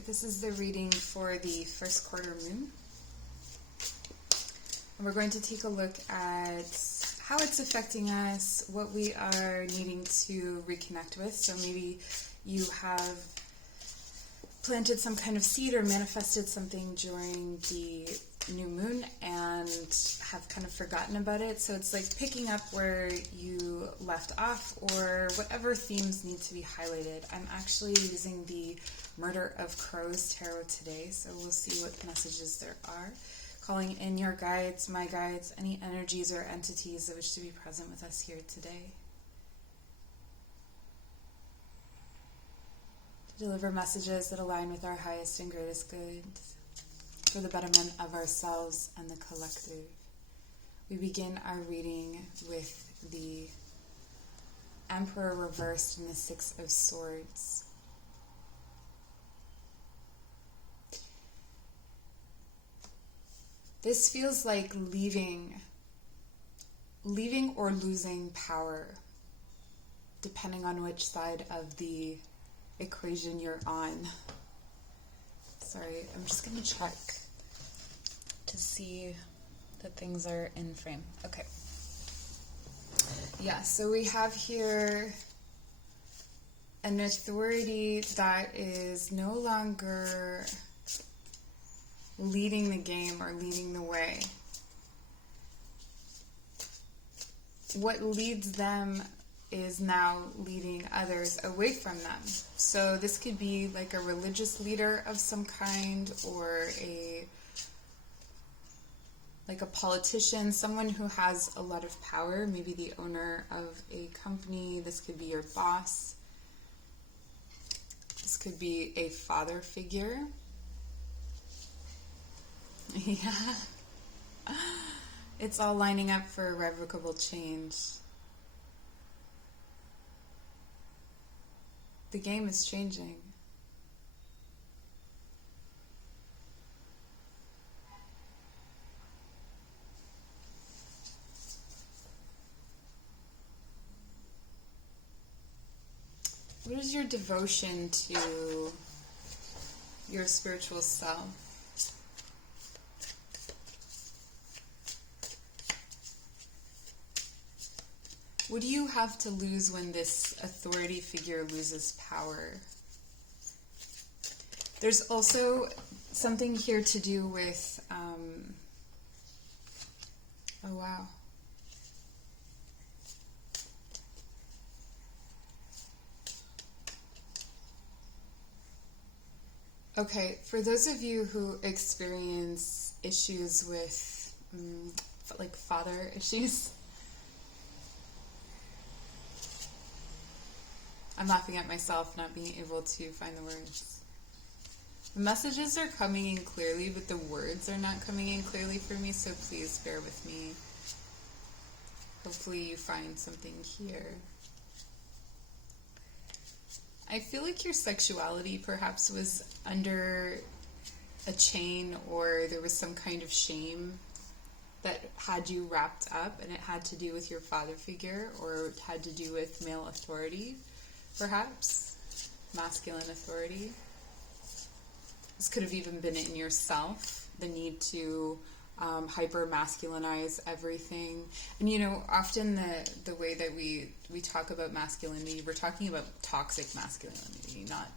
Alright, this is the reading for the first quarter moon. And we're going to take a look at how it's affecting us, what we are needing to reconnect with. So maybe you have planted some kind of seed or manifested something during the new moon and have kind of forgotten about it. So it's like picking up where you left off, or whatever themes need to be highlighted. I'm actually using the Murder of Crows tarot today, so we'll see what messages there are. Calling in your guides, my guides, any energies or entities that wish to be present with us here today, to deliver messages that align with our highest and greatest good, for the betterment of ourselves and the collective. We begin our reading with the Emperor reversed in the Six of Swords. This feels like leaving or losing power, depending on which side of the equation you're on. Sorry, I'm just going to check to see that things are in frame. Okay. Yeah, so we have here an authority that is no longer leading the game or leading the way. What leads them is now leading others away from them. So this could be like a religious leader of some kind, or like a politician, someone who has a lot of power, maybe the owner of a company. This could be your boss. This could be a father figure. Yeah. It's all lining up for irrevocable change. The game is changing. What is your devotion to your spiritual self? What do you have to lose when this authority figure loses power? There's also something here to do with, oh wow. Okay, for those of you who experience issues with, like father issues, I'm laughing at myself not being able to find the words. The messages are coming in clearly, but the words are not coming in clearly for me, so please bear with me. Hopefully you find something here. I feel like your sexuality perhaps was under a chain, or there was some kind of shame that had you wrapped up, and it had to do with your father figure, or it had to do with male authority. Perhaps masculine authority. This could have even been in yourself, the need to hyper masculinize everything. And you know, often the way that we talk about masculinity, we're talking about toxic masculinity, not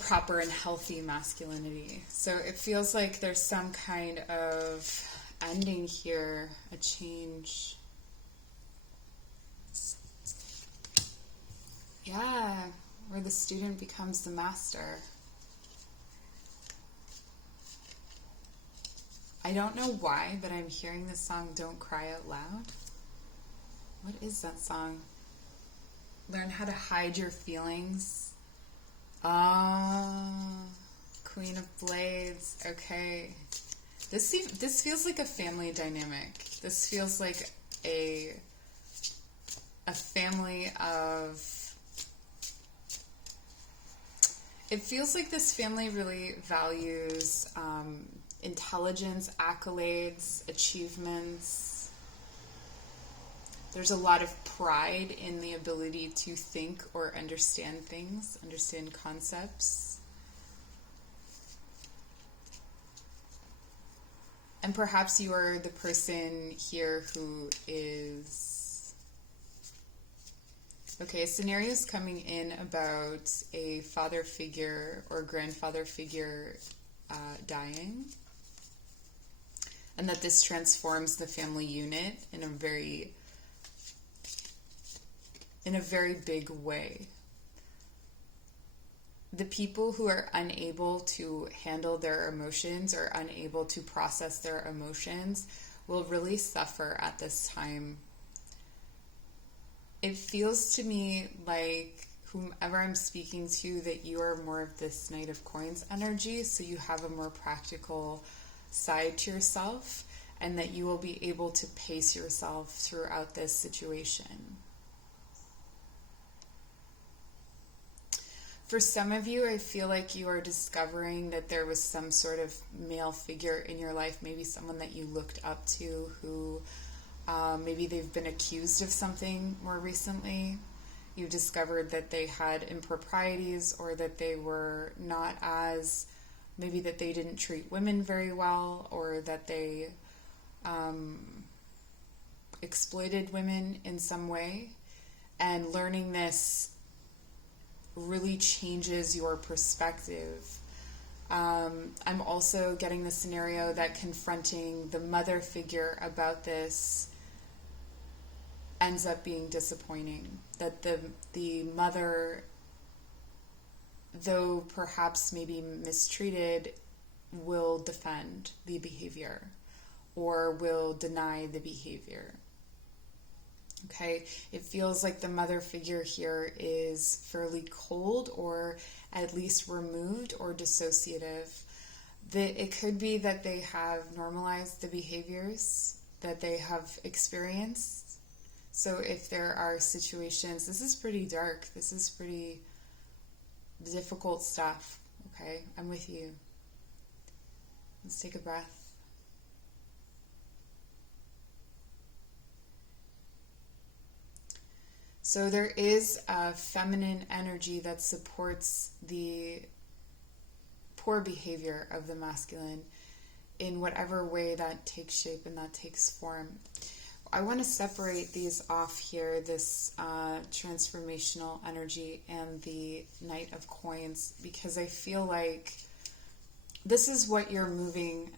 proper and healthy masculinity. So it feels like there's some kind of ending here, a change. Yeah, where the student becomes the master. I don't know why, but I'm hearing the song Don't Cry Out Loud. What is that song? Learn how to hide your feelings. Ah, Queen of Blades. Okay. This feels like a family dynamic. This feels like a family of... It feels like this family really values intelligence, accolades, achievements. There's a lot of pride in the ability to think or understand things, understand concepts. And perhaps you are the person here who is... Okay, a scenario is coming in about a father figure or grandfather figure dying. And that this transforms the family unit in a very big way. The people who are unable to handle their emotions or unable to process their emotions will really suffer at this time. It feels to me like whomever I'm speaking to, that you are more of this Knight of Coins energy, so you have a more practical side to yourself, and that you will be able to pace yourself throughout this situation. For some of you, I feel like you are discovering that there was some sort of male figure in your life, maybe someone that you looked up to who maybe they've been accused of something more recently. You discovered that they had improprieties, or that they were not as, maybe that they didn't treat women very well, or that they exploited women in some way. And learning this really changes your perspective. I'm also getting the scenario that confronting the mother figure about this ends up being disappointing. That the mother, though perhaps maybe mistreated, will defend the behavior or will deny the behavior. Okay, it feels like the mother figure here is fairly cold, or at least removed or dissociative. It could be that they have normalized the behaviors that they have experienced. So if there are situations, this is pretty dark, this is pretty difficult stuff, okay? I'm with you. Let's take a breath. So there is a feminine energy that supports the poor behavior of the masculine in whatever way that takes shape and that takes form. I want to separate these off here, this transformational energy and the Knight of Coins, because I feel like this is what you're moving.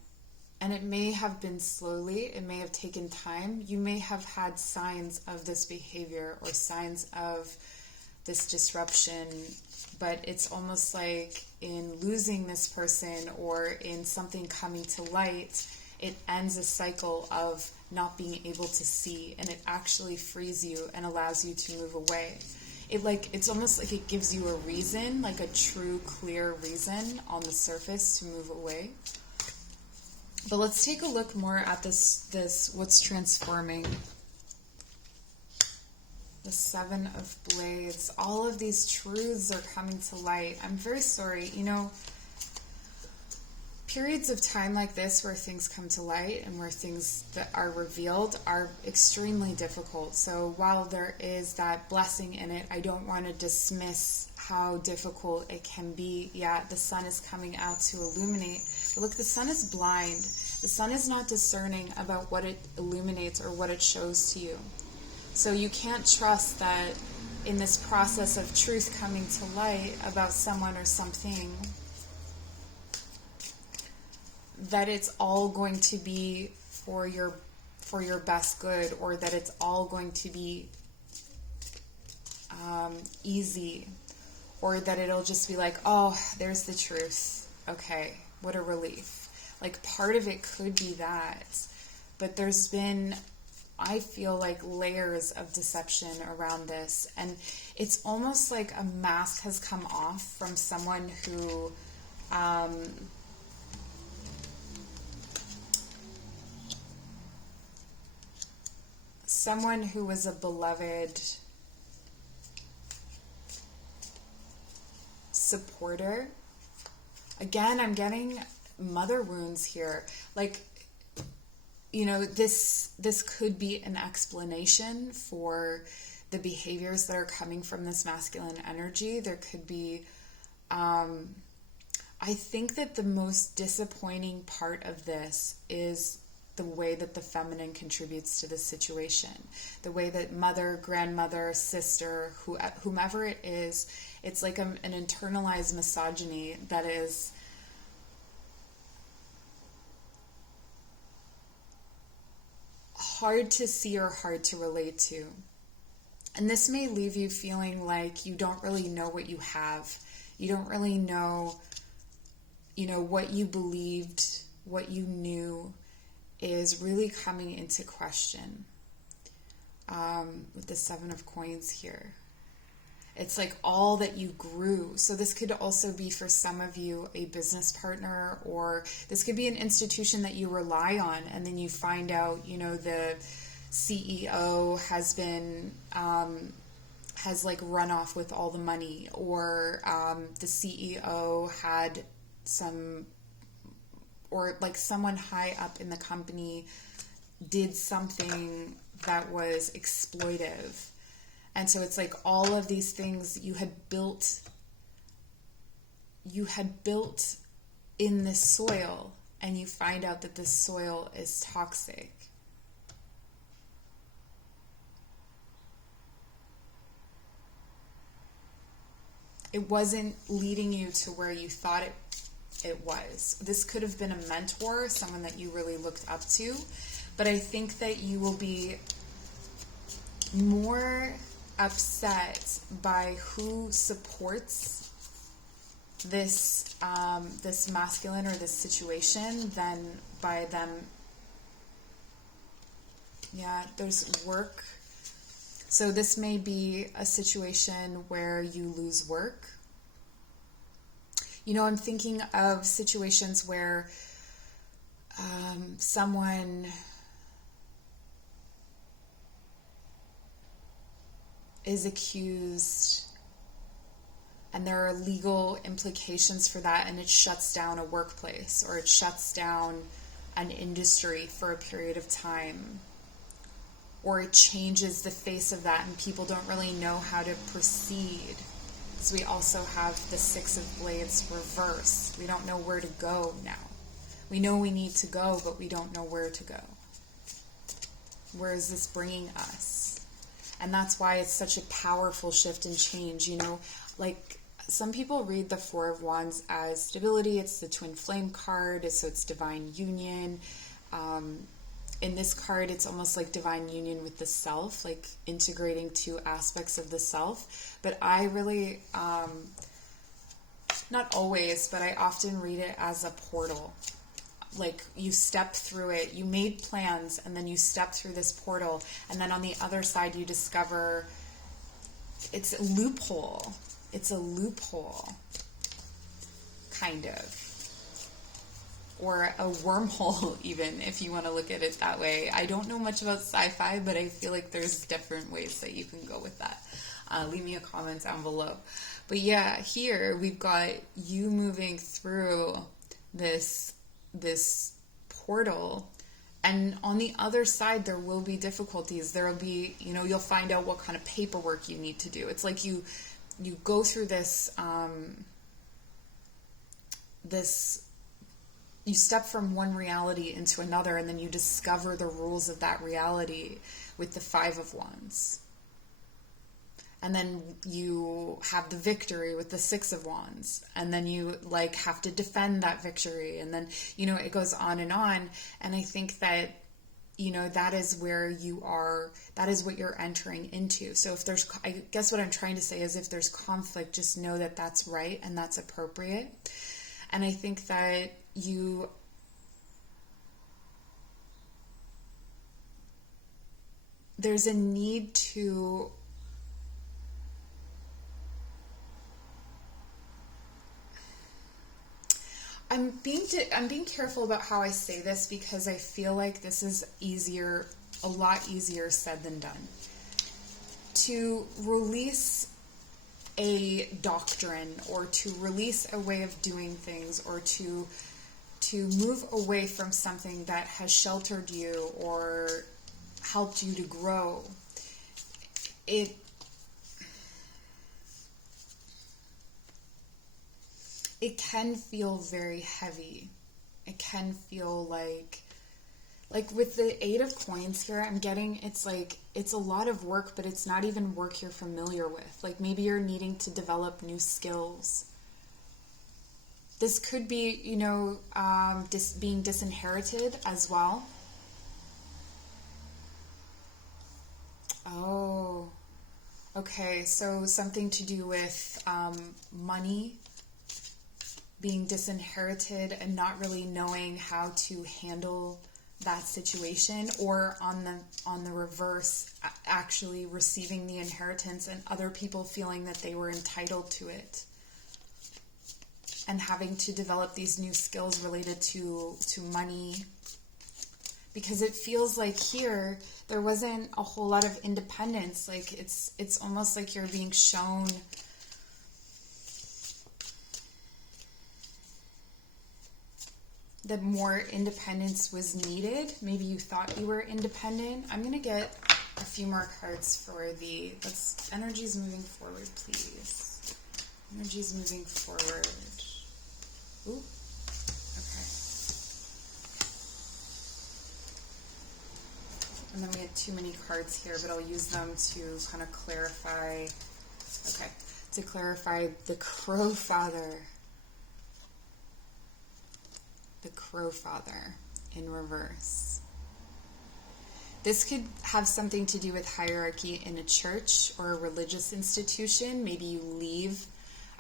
And it may have been slowly, it may have taken time. You may have had signs of this behavior or signs of this disruption, but it's almost like in losing this person or in something coming to light, it ends a cycle of not being able to see, and it actually frees you and allows you to move away. It's almost like it gives you a reason, like a true, clear reason on the surface to move away. But let's take a look more at this what's transforming. The Seven of Blades. All of these truths are coming to light. I'm very sorry. You know, periods of time like this where things come to light and where things that are revealed are extremely difficult. So while there is that blessing in it, I don't want to dismiss how difficult it can be. Yeah, the sun is coming out to illuminate. But look, the sun is blind. The sun is not discerning about what it illuminates or what it shows to you. So you can't trust that in this process of truth coming to light about someone or something, that it's all going to be for your best good, or that it's all going to be easy, or that it'll just be like, oh, there's the truth. Okay, what a relief. Like, part of it could be that, but there's been, I feel like, layers of deception around this, and it's almost like a mask has come off from someone who was a beloved supporter. Again, I'm getting mother wounds here. Like, this could be an explanation for the behaviors that are coming from this masculine energy. There could be, I think that the most disappointing part of this is the way that the feminine contributes to this situation. The way that mother, grandmother, sister, whomever it is, it's like an internalized misogyny that is hard to see or hard to relate to. And this may leave you feeling like you don't really know what you have. You don't really know, what you believed, what you knew is really coming into question. With the 7 of Coins here. It's like all that you grew. So this could also be for some of you a business partner, or this could be an institution that you rely on, and then you find out, the CEO has been, has like run off with all the money, or the CEO had or like someone high up in the company did something that was exploitive. And so it's like all of these things you had built in this soil, and you find out that this soil is toxic. It wasn't leading you to where you thought it was. This could have been a mentor, someone that you really looked up to, but I think that you will be more upset by who supports this this masculine or this situation than by them. Yeah, there's work. So this may be a situation where you lose work. I'm thinking of situations where someone is accused and there are legal implications for that, and it shuts down a workplace, or it shuts down an industry for a period of time, or it changes the face of that and people don't really know how to proceed. Because we also have the 6 of Blades reverse. We don't know where to go now. We know we need to go, but we don't know where to go. Where is this bringing us? And that's why it's such a powerful shift and change. Like some people read the 4 of Wands as stability. It's the twin flame card, so it's divine union. In this card, it's almost like divine union with the self, like integrating 2 aspects of the self. But I really, not always, but I often read it as a portal. Like you step through it, you made plans, and then you step through this portal, and then on the other side you discover it's a loophole. It's a loophole, kind of. Or a wormhole, even, if you want to look at it that way. I don't know much about sci-fi, but I feel like there's different ways that you can go with that. Leave me a comment down below. But yeah, here we've got you moving through this portal, and on the other side there will be difficulties. There will be, you'll find out what kind of paperwork you need to do. It's like you go through this you step from one reality into another, and then you discover the rules of that reality with the 5 of Wands. And then you have the victory with the 6 of Wands. And then you have to defend that victory. And then, it goes on. And I think that, that is where you are, that is what you're entering into. So if there's, I guess what I'm trying to say is if there's conflict, just know that that's right and that's appropriate. And I think that there's a need to I'm being careful about how I say this, because I feel like this is a lot easier said than done. To release a doctrine, or to release a way of doing things, or to to move away from something that has sheltered you or helped you to grow, it can feel very heavy. It can feel like with the Eight of Coins here, I'm getting it's like it's a lot of work, but it's not even work you're familiar with. Like maybe you're needing to develop new skills. This could be, being disinherited as well. Oh, okay. So something to do with money, being disinherited and not really knowing how to handle that situation, or on the reverse, actually receiving the inheritance and other people feeling that they were entitled to it, and having to develop these new skills related to money, because it feels like here there wasn't a whole lot of independence. Like it's almost like you're being shown that more independence was needed. Maybe you thought you were independent. I'm going to get a few more cards for energy's moving forward, please. Energy's moving forward. Ooh, okay. And then we had too many cards here, but I'll use them to kind of clarify. Okay, to clarify the Crow Father. The Crow Father in reverse. This could have something to do with hierarchy in a church or a religious institution. Maybe you leave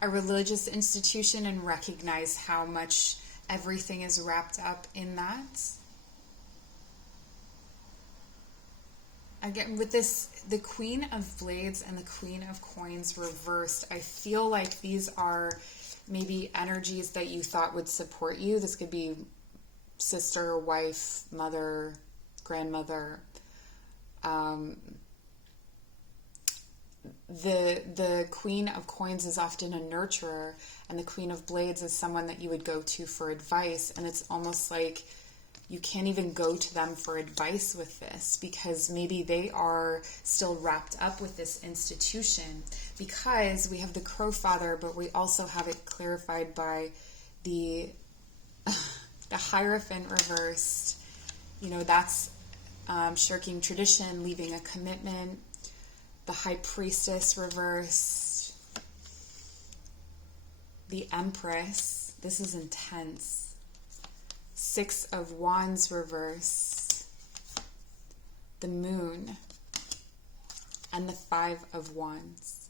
a religious institution and recognize how much everything is wrapped up in that. Again, with this, the Queen of Blades and the Queen of Coins reversed, I feel like these are maybe energies that you thought would support you. This could be sister, wife, mother, grandmother. The Queen of Coins is often a nurturer, and the Queen of Blades is someone that you would go to for advice, and it's almost like you can't even go to them for advice with this, because maybe they are still wrapped up with this institution, because we have the Crow Father, but we also have it clarified by the Hierophant reversed. That's shirking tradition, leaving a commitment. The High Priestess reversed. The Empress. This is intense. Six of Wands reverse. The Moon. And the Five of Wands.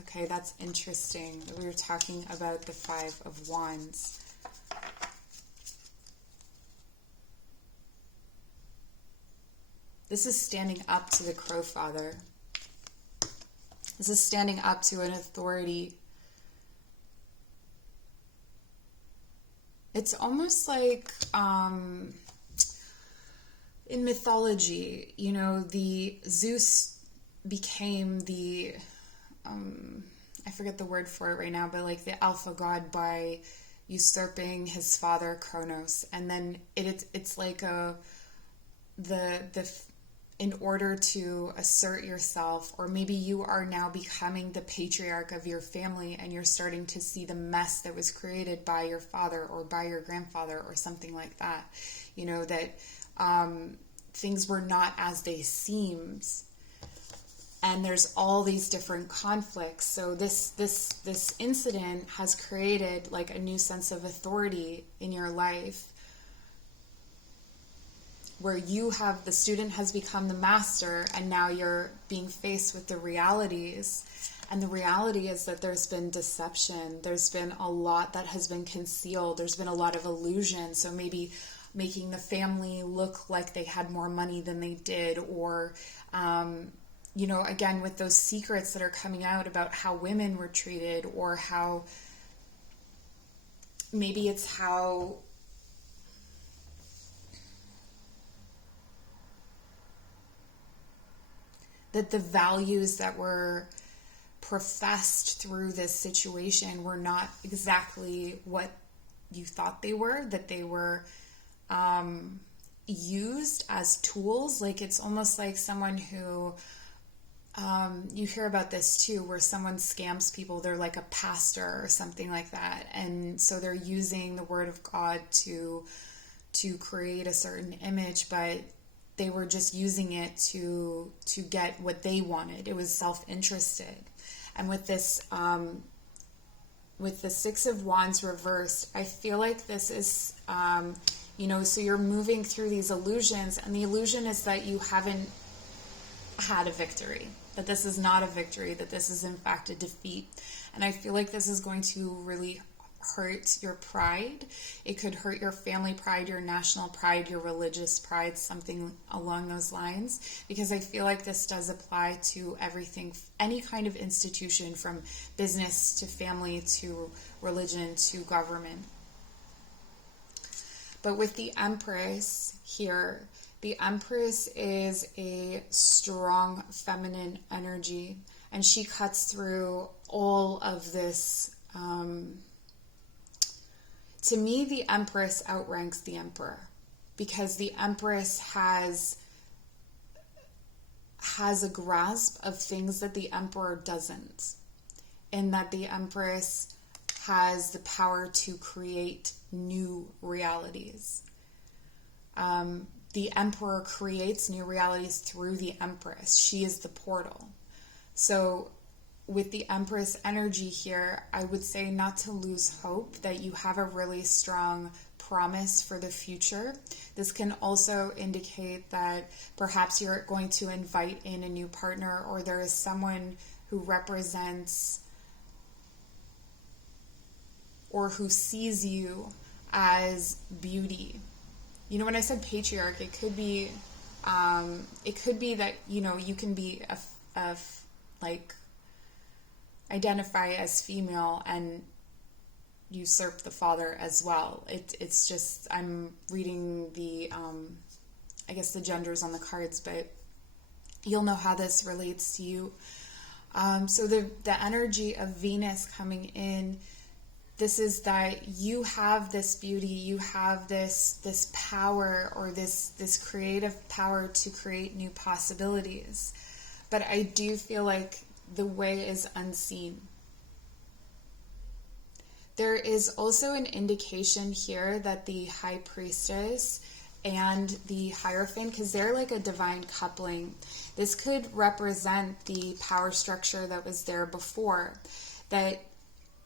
Okay, that's interesting. We were talking about the Five of Wands. This is standing up to the Crow Father. This is standing up to an authority. It's almost like in mythology, the Zeus became the, I forget the word for it right now, but like the alpha god by usurping his father Kronos. And then it's like in order to assert yourself, or maybe you are now becoming the patriarch of your family and you're starting to see the mess that was created by your father or by your grandfather or something like that, that things were not as they seemed, and there's all these different conflicts. So this incident has created like a new sense of authority in your life, where the student has become the master, and now you're being faced with the realities. And the reality is that there's been deception. There's been a lot that has been concealed. There's been a lot of illusion. So maybe making the family look like they had more money than they did, or, again, with those secrets that are coming out about how women were treated, or how maybe it's how that the values that were professed through this situation were not exactly what you thought they were, that they were used as tools. Like it's almost like someone who, you hear about this too, where someone scams people. They're like a pastor or something like that. And so they're using the word of God to create a certain image, but they were just using it to get what they wanted. It was self-interested. And with this, with the Six of Wands reversed, I feel like this is, so you're moving through these illusions, and the illusion is that you haven't had a victory, that this is not a victory, that this is in fact a defeat. And I feel like this is going to really hurt your pride. It could hurt your family pride, your national pride, your religious pride, something along those lines, because I feel like this does apply to everything, any kind of institution, from business to family to religion to government. But with the Empress here, the Empress is a strong feminine energy, and she cuts through all of this. To me, the Empress outranks the Emperor, because the Empress has a grasp of things that the Emperor doesn't, and that the Empress has the power to create new realities. The Emperor creates new realities through the Empress. She is the portal. So with the Empress energy here, I would say not to lose hope, that you have a really strong promise for the future. This can also indicate that perhaps you're going to invite in a new partner, or there is someone who represents or who sees you as beauty. You know, when I said patriarch, it could be that, you can be identify as female and usurp the father as well. It's just, I'm reading the, the genders on the cards, but you'll know how this relates to you. So the energy of Venus coming in, this is that you have this beauty, you have this power, or this creative power to create new possibilities. But I do feel like the way is unseen. There is also an indication here that the High Priestess and the Hierophant, because they're like a divine coupling, this could represent the power structure that was there before, that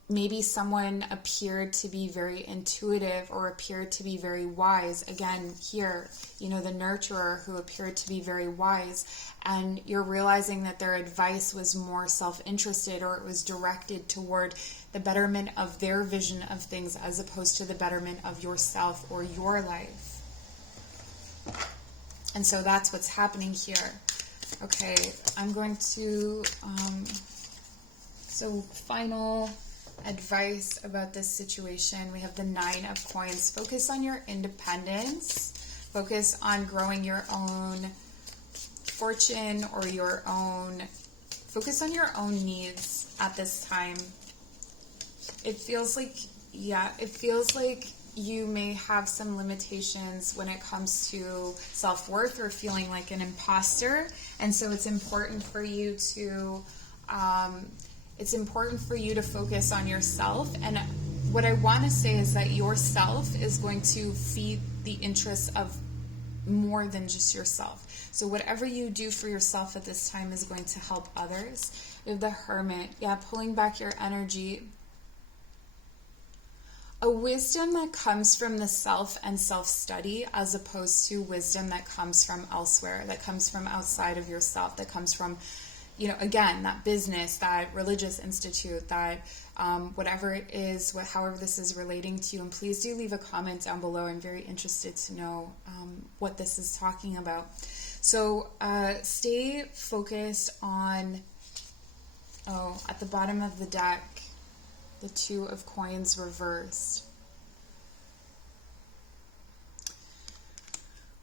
maybe someone appeared to be very intuitive or appeared to be very wise. Again, here, the nurturer who appeared to be very wise, and you're realizing that their advice was more self-interested, or it was directed toward the betterment of their vision of things as opposed to the betterment of yourself or your life. And so that's what's happening here. Okay, I'm going to, final advice about this situation. We have the Nine of Coins. Focus on your independence. Focus on growing your own fortune, or focus on your own needs at this time. It feels like you may have some limitations when it comes to self-worth, or feeling like an imposter. And so it's important for you to focus on yourself. And what I want to say is that yourself is going to feed the interests of more than just yourself. So whatever you do for yourself at this time is going to help others. We have the Hermit. Yeah, pulling back your energy. A wisdom that comes from the self and self-study, as opposed to wisdom that comes from elsewhere, that comes from outside of yourself, that comes from, again, that business, that religious institute, that whatever it is, however this is relating to you. And please do leave a comment down below. I'm very interested to know what this is talking about. So stay focused on, at the bottom of the deck, the Two of Coins reversed.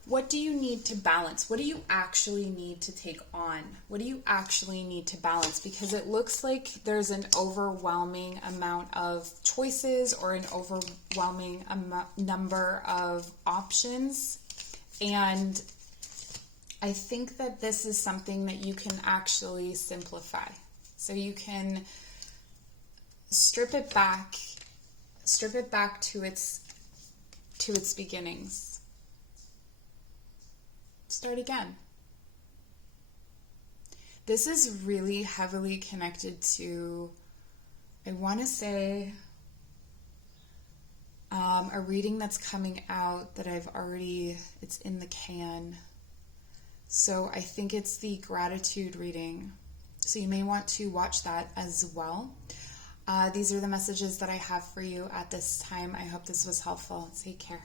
What do you need to balance? What do you actually need to take on? What do you actually need to balance? Because it looks like there's an overwhelming amount of choices or an overwhelming number of options. And I think that this is something that you can actually simplify. So you can strip it back to its beginnings. Start again. This is really heavily connected to, I want to say, a reading that's coming out that it's in the can. So I think it's the gratitude reading. So you may want to watch that as well. These are the messages that I have for you at this time. I hope this was helpful. Take care.